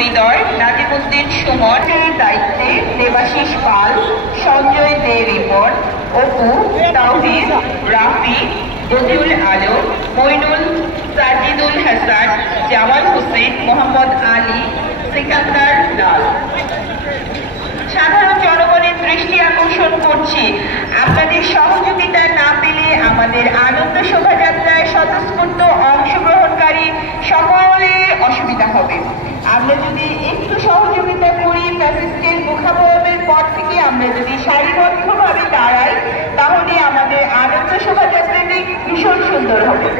হৃদয়, নাজিমুদ্দিন সুমন দায়িত্বে দেবাশিস পাল, সঞ্জয় দে রিপন, অপু, তাওহিদ, রাফি, বদিউল আলম, মইনুল, সাজিদুল হাসান, জামাল হোসেন, মোহাম্মদ আলী, সিকান্দার লাল। সাধারণ জনগণের দৃষ্টি আকর্ষণ করছি, আপনাদের সহযোগিতা না পেলে আমাদের আনন্দ শোভাযাত্রায় স্বতঃস্ফূর্ত অংশগ্রহণকারী সকলের অসুবিধা হবে। আমরা যদি একটু সহযোগিতা করি, প্যাসেজের মুখাবয়বের পর থেকে আমরা যদি সারিবদ্ধভাবে দাঁড়াই, তাহলে আমাদের আনন্দ শোভাযাত্রাটি ভীষণ সুন্দর হবে।